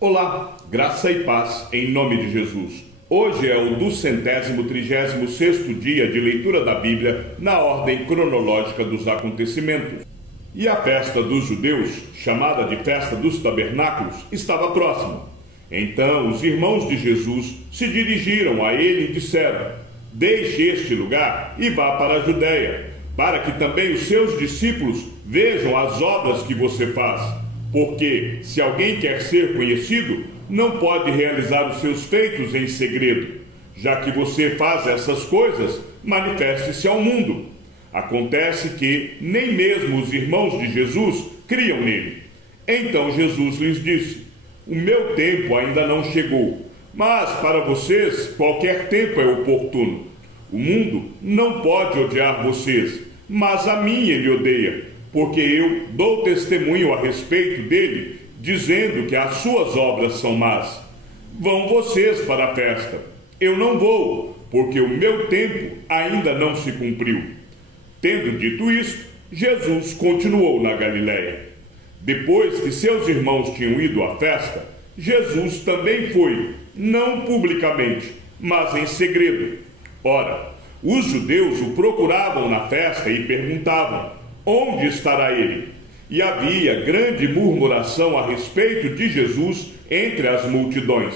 Olá, graça e paz em nome de Jesus. Hoje é o 236º dia de leitura da Bíblia na ordem cronológica dos acontecimentos. E a festa dos judeus, chamada de Festa dos Tabernáculos, estava próxima. Então os irmãos de Jesus se dirigiram a ele e disseram: deixe este lugar e vá para a Judéia, para que também os seus discípulos vejam as obras que você faz. Porque, se alguém quer ser conhecido, não pode realizar os seus feitos em segredo. Já que você faz essas coisas, manifeste-se ao mundo. Acontece que nem mesmo os irmãos de Jesus criam nele. Então Jesus lhes disse: o meu tempo ainda não chegou, mas para vocês qualquer tempo é oportuno. O mundo não pode odiar vocês, mas a mim ele odeia, porque eu dou testemunho a respeito dele, dizendo que as suas obras são más. Vão vocês para a festa. Eu não vou, porque o meu tempo ainda não se cumpriu. Tendo dito isto, Jesus continuou na Galiléia. Depois que seus irmãos tinham ido à festa, Jesus também foi, não publicamente, mas em segredo. Ora, os judeus o procuravam na festa e perguntavam: onde estará ele? E havia grande murmuração a respeito de Jesus entre as multidões.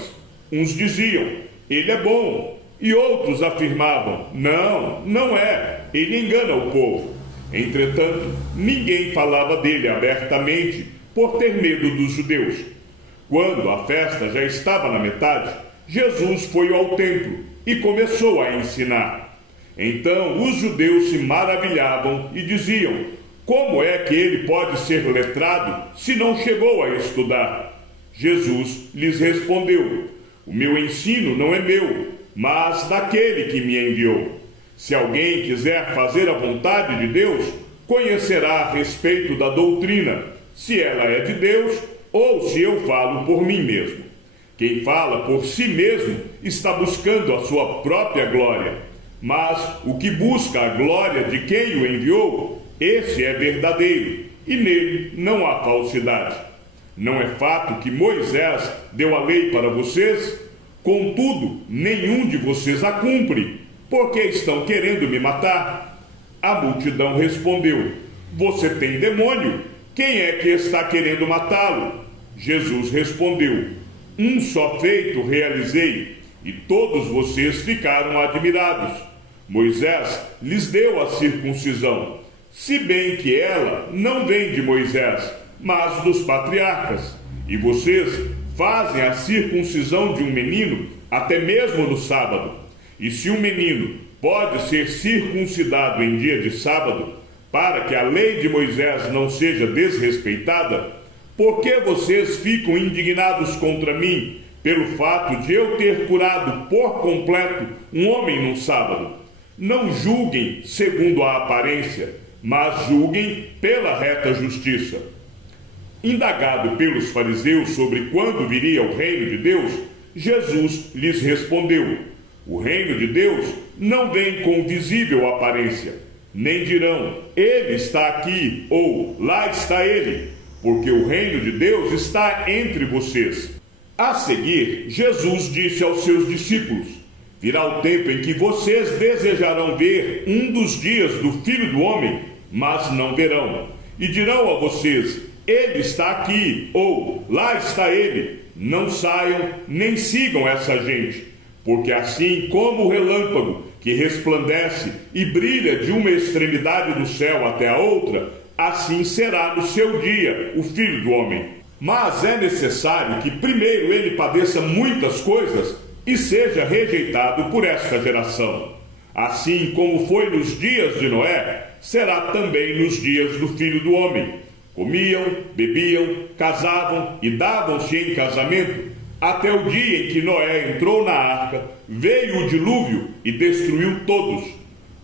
Uns diziam: ele é bom. E outros afirmavam: não, não é. Ele engana o povo. Entretanto, ninguém falava dele abertamente por ter medo dos judeus. Quando a festa já estava na metade, Jesus foi ao templo e começou a ensinar. Então os judeus se maravilhavam e diziam: como é que ele pode ser letrado se não chegou a estudar? Jesus lhes respondeu: o meu ensino não é meu, mas daquele que me enviou. Se alguém quiser fazer a vontade de Deus, conhecerá a respeito da doutrina, se ela é de Deus ou se eu falo por mim mesmo. Quem fala por si mesmo está buscando a sua própria glória, mas o que busca a glória de quem o enviou, esse é verdadeiro, e nele não há falsidade. Não é fato que Moisés deu a lei para vocês? Contudo, nenhum de vocês a cumpre, porque estão querendo me matar. A multidão respondeu: você tem demônio? Quem é que está querendo matá-lo? Jesus respondeu: um só feito realizei, e todos vocês ficaram admirados. Moisés lhes deu a circuncisão, se bem que ela não vem de Moisés, mas dos patriarcas. E vocês fazem a circuncisão de um menino até mesmo no sábado. E se um menino pode ser circuncidado em dia de sábado, para que a lei de Moisés não seja desrespeitada, por que vocês ficam indignados contra mim pelo fato de eu ter curado por completo um homem num sábado? Não julguem segundo a aparência, mas julguem pela reta justiça. Indagado pelos fariseus sobre quando viria o reino de Deus, Jesus lhes respondeu: o reino de Deus não vem com visível aparência, nem dirão: ele está aqui, ou lá está ele, porque o reino de Deus está entre vocês. A seguir, Jesus disse aos seus discípulos: virá o tempo em que vocês desejarão ver um dos dias do Filho do Homem, mas não verão. E dirão a vocês: ele está aqui, ou lá está ele. Não saiam, nem sigam essa gente. Porque assim como o relâmpago que resplandece e brilha de uma extremidade do céu até a outra, assim será no seu dia o Filho do Homem. Mas é necessário que primeiro ele padeça muitas coisas e seja rejeitado por esta geração. Assim como foi nos dias de Noé, será também nos dias do Filho do Homem. Comiam, bebiam, casavam e davam-se em casamento, até o dia em que Noé entrou na arca, veio o dilúvio e destruiu todos.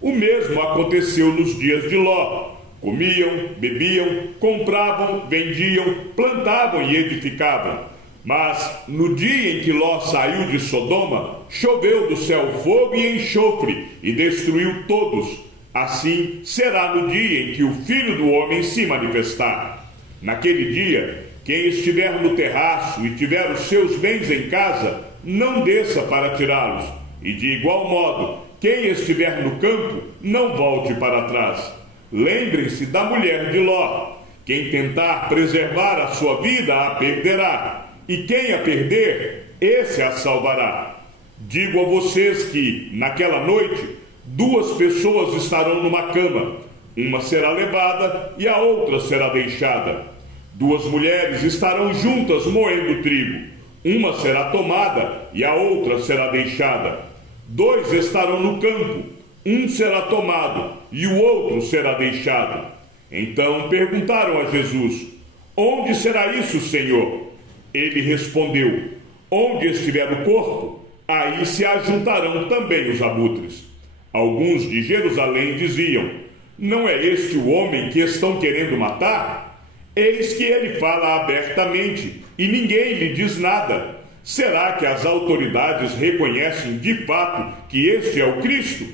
O mesmo aconteceu nos dias de Ló. Comiam, bebiam, compravam, vendiam, plantavam e edificavam. Mas no dia em que Ló saiu de Sodoma, choveu do céu fogo e enxofre e destruiu todos. Assim será no dia em que o Filho do Homem se manifestar. Naquele dia, Quem estiver no terraço e tiver os seus bens em casa, não desça para tirá-los. E de igual modo, quem estiver no campo, não volte para trás. Lembrem-se da mulher de Ló. Quem tentar preservar a sua vida, a perderá. E quem a perder, esse a salvará. Digo a vocês que, naquela noite, 2 pessoas estarão numa cama. Uma será levada e a outra será deixada. 2 mulheres estarão juntas moendo trigo. Uma será tomada e a outra será deixada. 2 estarão no campo. Um será tomado e o outro será deixado. Então perguntaram a Jesus: onde será isso, Senhor? Ele respondeu: onde estiver o corpo, aí se ajuntarão também os abutres. Alguns de Jerusalém diziam: não é este o homem que estão querendo matar? Eis que ele fala abertamente e ninguém lhe diz nada. Será que as autoridades reconhecem de fato que este é o Cristo?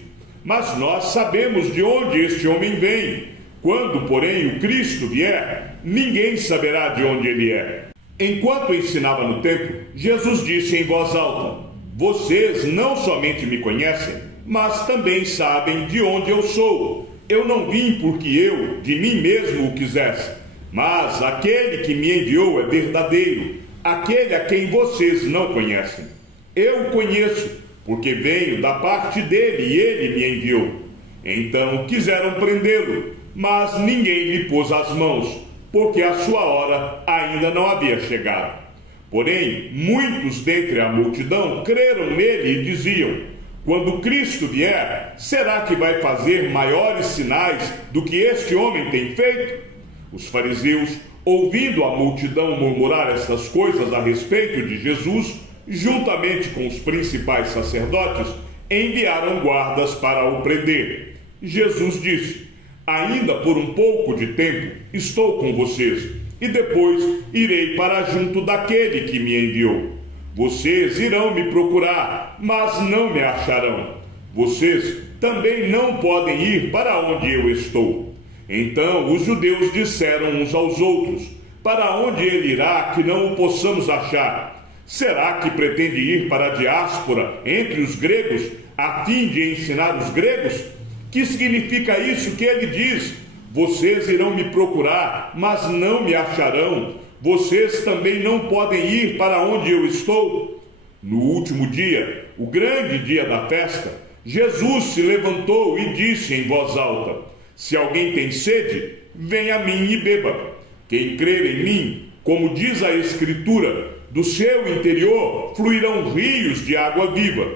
Mas nós sabemos de onde este homem vem. Quando, porém, o Cristo vier, ninguém saberá de onde ele é. Enquanto ensinava no templo, Jesus disse em voz alta: vocês não somente me conhecem, mas também sabem de onde eu sou. Eu não vim porque eu, de mim mesmo, o quisesse, mas aquele que me enviou é verdadeiro, aquele a quem vocês não conhecem. Eu o conheço, porque venho da parte dele e ele me enviou. Então quiseram prendê-lo, mas ninguém lhe pôs as mãos, porque a sua hora ainda não havia chegado. Porém, muitos dentre a multidão creram nele e diziam: quando Cristo vier, será que vai fazer maiores sinais do que este homem tem feito? Os fariseus, ouvindo a multidão murmurar estas coisas a respeito de Jesus, juntamente com os principais sacerdotes, enviaram guardas para o prender. Jesus disse: ainda por um pouco de tempo estou com vocês, e depois irei para junto daquele que me enviou. Vocês irão me procurar, mas não me acharão. Vocês também não podem ir para onde eu estou. Então os judeus disseram uns aos outros: para onde ele irá que não o possamos achar? Será que pretende ir para a diáspora entre os gregos, a fim de ensinar os gregos? Que significa isso que ele diz: vocês irão me procurar, mas não me acharão? Vocês também não podem ir para onde eu estou? No último dia, o grande dia da festa, Jesus se levantou e disse em voz alta: se alguém tem sede, venha a mim e beba. Quem crer em mim, como diz a Escritura, do seu interior fluirão rios de água viva.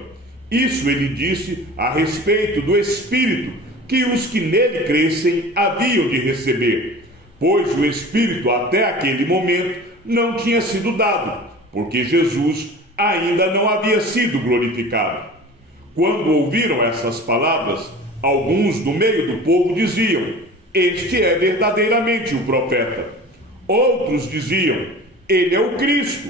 Isso ele disse a respeito do Espírito que os que nele crescem haviam de receber, pois o Espírito até aquele momento não tinha sido dado, porque Jesus ainda não havia sido glorificado. Quando ouviram essas palavras, alguns do meio do povo diziam: este é verdadeiramente o profeta. Outros diziam: ele é o Cristo.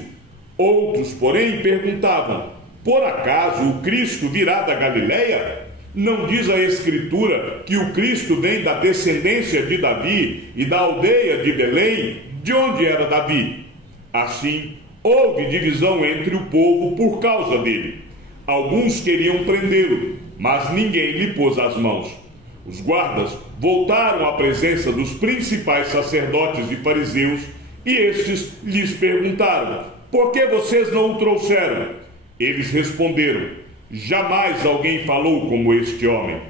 Outros, porém, perguntavam: por acaso o Cristo virá da Galileia? Não diz a Escritura que o Cristo vem da descendência de Davi e da aldeia de Belém, de onde era Davi? Assim, houve divisão entre o povo por causa dele. Alguns queriam prendê-lo, mas ninguém lhe pôs as mãos. Os guardas voltaram à presença dos principais sacerdotes e fariseus, e estes lhes perguntaram: por que vocês não o trouxeram? Eles responderam: jamais alguém falou como este homem.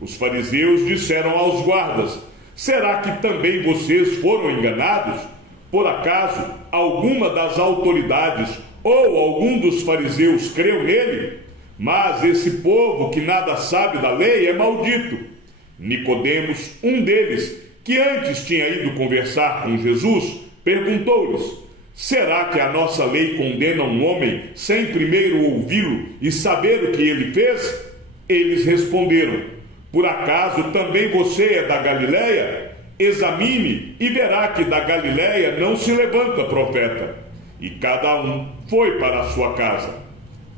Os fariseus disseram aos guardas: será que também vocês foram enganados? Por acaso alguma das autoridades ou algum dos fariseus creu nele? Mas esse povo que nada sabe da lei é maldito. Nicodemos, um deles, que antes tinha ido conversar com Jesus, perguntou-lhes: será que a nossa lei condena um homem sem primeiro ouvi-lo e saber o que ele fez? Eles responderam: por acaso também você é da Galileia? Examine e verá que da Galileia não se levanta profeta. E cada um foi para a sua casa.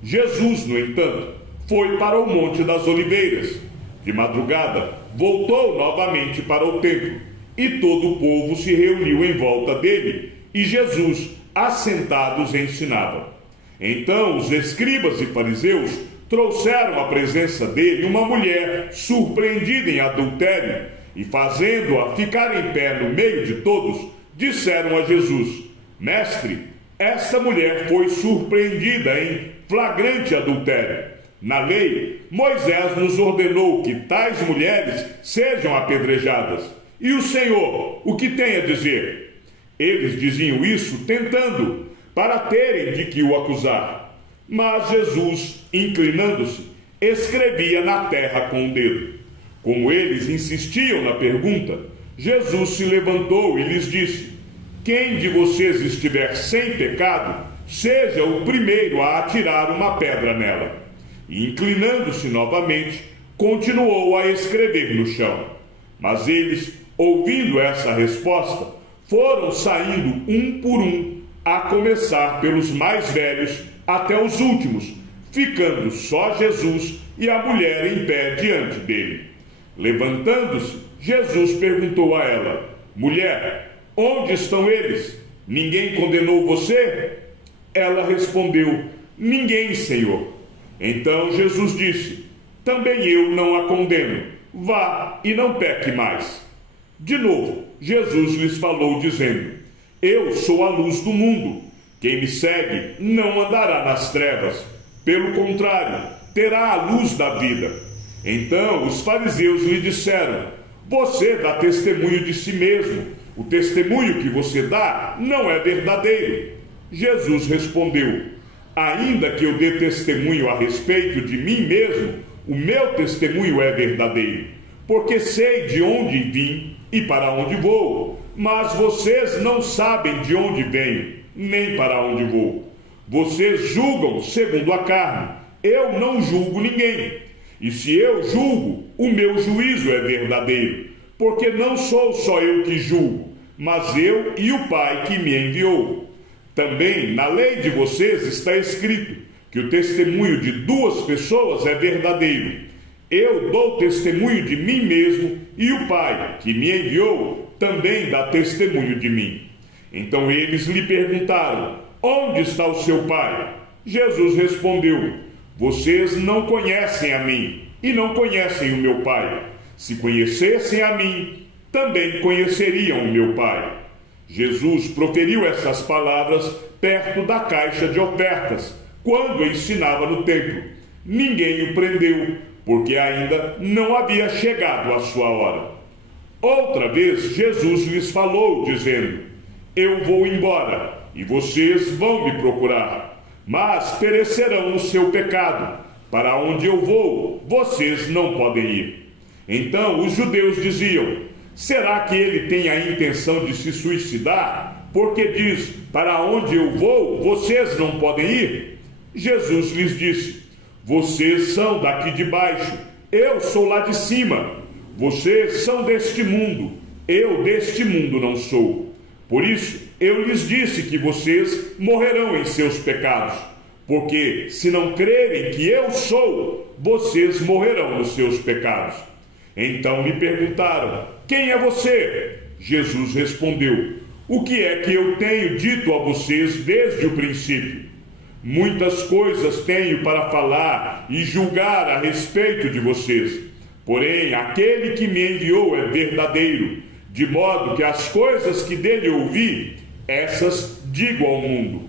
Jesus, no entanto, foi para o Monte das Oliveiras. De madrugada, voltou novamente para o templo, e todo o povo se reuniu em volta dele, e Jesus, assentados, ensinava. Então os escribas e fariseus trouxeram à presença dele uma mulher surpreendida em adultério, e fazendo-a ficar em pé no meio de todos, disseram a Jesus: Mestre, esta mulher foi surpreendida em flagrante adultério. Na lei, Moisés nos ordenou que tais mulheres sejam apedrejadas. E o Senhor, o que tem a dizer? Eles diziam isso tentando, para terem de que o acusar. Mas Jesus, inclinando-se, escrevia na terra com o dedo. Como eles insistiam na pergunta, Jesus se levantou e lhes disse: Quem de vocês estiver sem pecado, seja o primeiro a atirar uma pedra nela. E inclinando-se novamente, continuou a escrever no chão. Mas eles, ouvindo essa resposta, foram saindo um por um, a começar pelos mais velhos até os últimos, ficando só Jesus e a mulher em pé diante dele. Levantando-se, Jesus perguntou a ela: Mulher, onde estão eles? Ninguém condenou você? Ela respondeu: Ninguém, Senhor. Então Jesus disse: Também eu não a condeno. Vá e não peque mais. De novo, Jesus lhes falou, dizendo: Eu sou a luz do mundo. Quem me segue não andará nas trevas. Pelo contrário, terá a luz da vida. Então os fariseus lhe disseram: Você dá testemunho de si mesmo. O testemunho que você dá não é verdadeiro. Jesus respondeu: Ainda que eu dê testemunho a respeito de mim mesmo, o meu testemunho é verdadeiro, porque sei de onde vim e para onde vou, mas vocês não sabem de onde venho, nem para onde vou. Vocês julgam segundo a carne, eu não julgo ninguém. E se eu julgo, o meu juízo é verdadeiro, porque não sou só eu que julgo, mas eu e o Pai que me enviou. Também na lei de vocês está escrito que o testemunho de duas pessoas é verdadeiro. Eu dou testemunho de mim mesmo, e o Pai que me enviou também dá testemunho de mim. Então eles lhe perguntaram: Onde está o seu Pai? Jesus respondeu: Vocês não conhecem a mim e não conhecem o meu Pai. Se conhecessem a mim, também conheceriam o meu Pai. Jesus proferiu essas palavras perto da caixa de ofertas, quando ensinava no templo. Ninguém o prendeu, porque ainda não havia chegado a sua hora. Outra vez Jesus lhes falou, dizendo: Eu vou embora, e vocês vão me procurar, mas perecerão no seu pecado. Para onde eu vou, vocês não podem ir. Então os judeus diziam: Será que ele tem a intenção de se suicidar? Porque diz: Para onde eu vou, vocês não podem ir? Jesus lhes disse: Vocês são daqui de baixo, eu sou lá de cima. Vocês são deste mundo, eu deste mundo não sou. Por isso, eu lhes disse que vocês morrerão em seus pecados, porque se não crerem que eu sou, vocês morrerão nos seus pecados. Então lhe perguntaram: Quem é você? Jesus respondeu: O que é que eu tenho dito a vocês desde o princípio? Muitas coisas tenho para falar e julgar a respeito de vocês. Porém, aquele que me enviou é verdadeiro, de modo que as coisas que dele ouvi, essas digo ao mundo.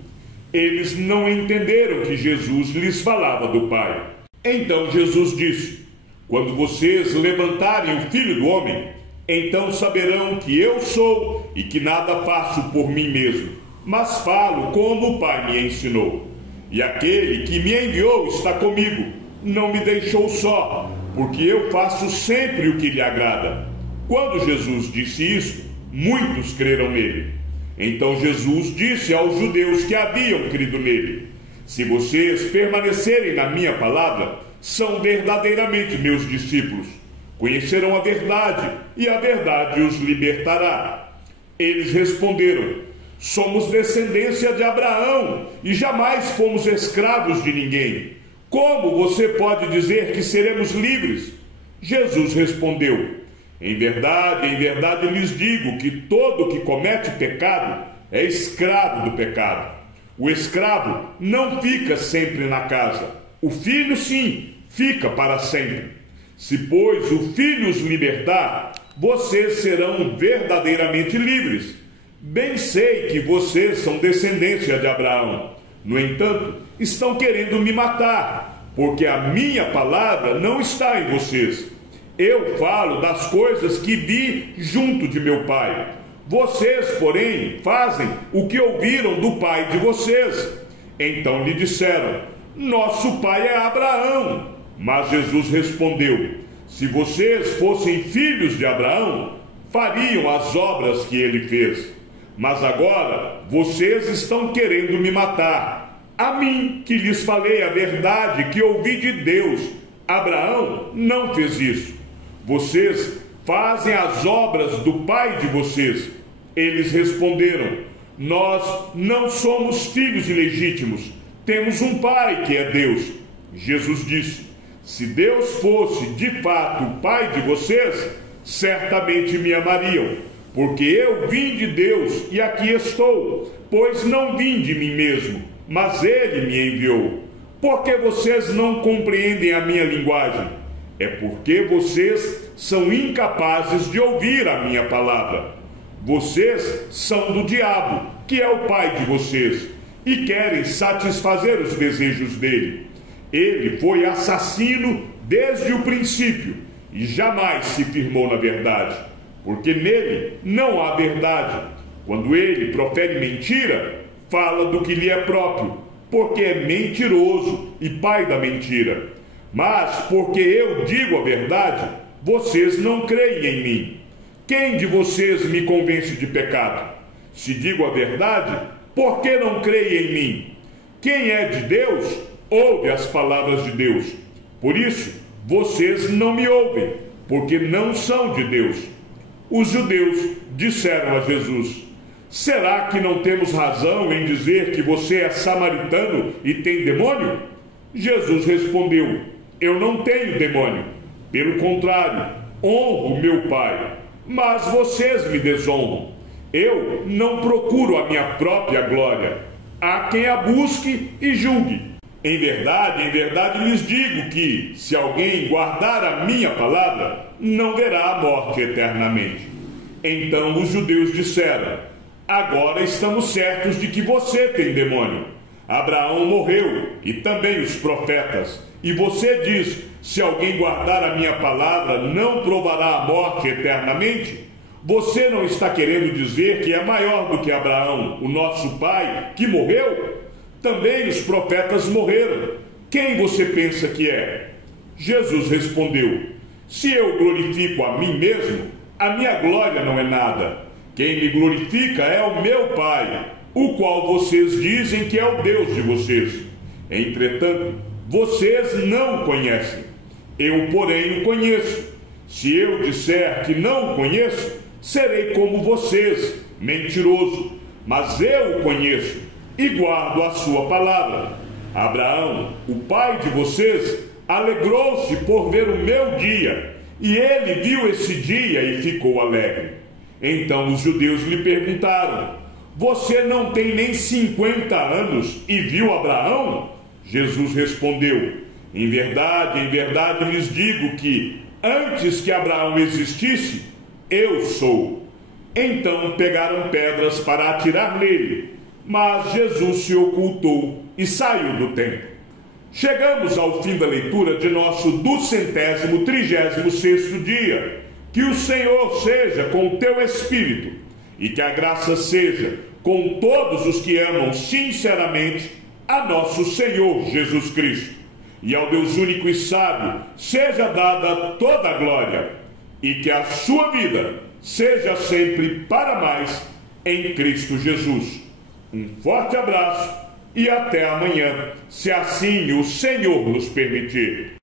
Eles não entenderam que Jesus lhes falava do Pai. Então Jesus disse: Quando vocês levantarem o Filho do Homem, então saberão que eu sou e que nada faço por mim mesmo, mas falo como o Pai me ensinou. E aquele que me enviou está comigo, não me deixou só, porque eu faço sempre o que lhe agrada. Quando Jesus disse isso, muitos creram nele. Então Jesus disse aos judeus que haviam crido nele: Se vocês permanecerem na minha palavra, são verdadeiramente meus discípulos. Conhecerão a verdade, e a verdade os libertará. Eles responderam: Somos descendência de Abraão, e jamais fomos escravos de ninguém. Como você pode dizer que seremos livres? Jesus respondeu: em verdade lhes digo que todo que comete pecado é escravo do pecado. O escravo não fica sempre na casa. O filho, sim, fica para sempre. Se, pois, o filho os libertar, vocês serão verdadeiramente livres. Bem sei que vocês são descendência de Abraão. No entanto, estão querendo me matar, porque a minha palavra não está em vocês. Eu falo das coisas que vi junto de meu pai. Vocês, porém, fazem o que ouviram do pai de vocês. Então lhe disseram: nosso pai é Abraão. Mas Jesus respondeu: se vocês fossem filhos de Abraão, fariam as obras que ele fez. Mas agora vocês estão querendo me matar. A mim, que lhes falei a verdade que ouvi de Deus. Abraão não fez isso. Vocês fazem as obras do pai de vocês. Eles responderam: nós não somos filhos ilegítimos. Temos um pai que é Deus. Jesus disse: se Deus fosse de fato o pai de vocês, certamente me amariam, porque eu vim de Deus e aqui estou, pois não vim de mim mesmo, mas ele me enviou. Por que vocês não compreendem a minha linguagem? É porque vocês são incapazes de ouvir a minha palavra. Vocês são do diabo, que é o pai de vocês, e querem satisfazer os desejos dele. Ele foi assassino desde o princípio e jamais se firmou na verdade, porque nele não há verdade. Quando ele profere mentira, fala do que lhe é próprio, porque é mentiroso e pai da mentira. Mas porque eu digo a verdade, vocês não creem em mim. Quem de vocês me convence de pecado? Se digo a verdade, por que não creem em mim? Quem é de Deus, ouve as palavras de Deus. Por isso, vocês não me ouvem, porque não são de Deus. Os judeus disseram a Jesus: será que não temos razão em dizer que você é samaritano e tem demônio? Jesus respondeu: eu não tenho demônio. Pelo contrário, honro meu Pai. Mas vocês me desonram. Eu não procuro a minha própria glória. Há quem a busque e julgue. Em verdade lhes digo que, se alguém guardar a minha palavra, não verá a morte eternamente. Então os judeus disseram: agora estamos certos de que você tem demônio. Abraão morreu, e também os profetas. E você diz: se alguém guardar a minha palavra, não provará a morte eternamente? Você não está querendo dizer que é maior do que Abraão, o nosso pai, que morreu? Também os profetas morreram. Quem você pensa que é? Jesus respondeu: se eu glorifico a mim mesmo, a minha glória não é nada. Quem me glorifica é o meu Pai, o qual vocês dizem que é o Deus de vocês. Entretanto, vocês não o conhecem. Eu, porém, o conheço. Se eu disser que não o conheço, serei como vocês, mentiroso. Mas eu o conheço e guardo a sua palavra. Abraão, o pai de vocês, alegrou-se por ver o meu dia, e ele viu esse dia e ficou alegre. Então os judeus lhe perguntaram: você não tem nem 50 anos e viu Abraão? Jesus respondeu: em verdade lhes digo que, antes que Abraão existisse, eu sou. Então pegaram pedras para atirar nele, mas Jesus se ocultou e saiu do templo. Chegamos ao fim da leitura de nosso 236º dia. Que o Senhor seja com o teu espírito, e que a graça seja com todos os que amam sinceramente a nosso Senhor Jesus Cristo. E ao Deus único e sábio seja dada toda a glória, e que a sua vida seja sempre para mais em Cristo Jesus. Um forte abraço e até amanhã, se assim o Senhor nos permitir.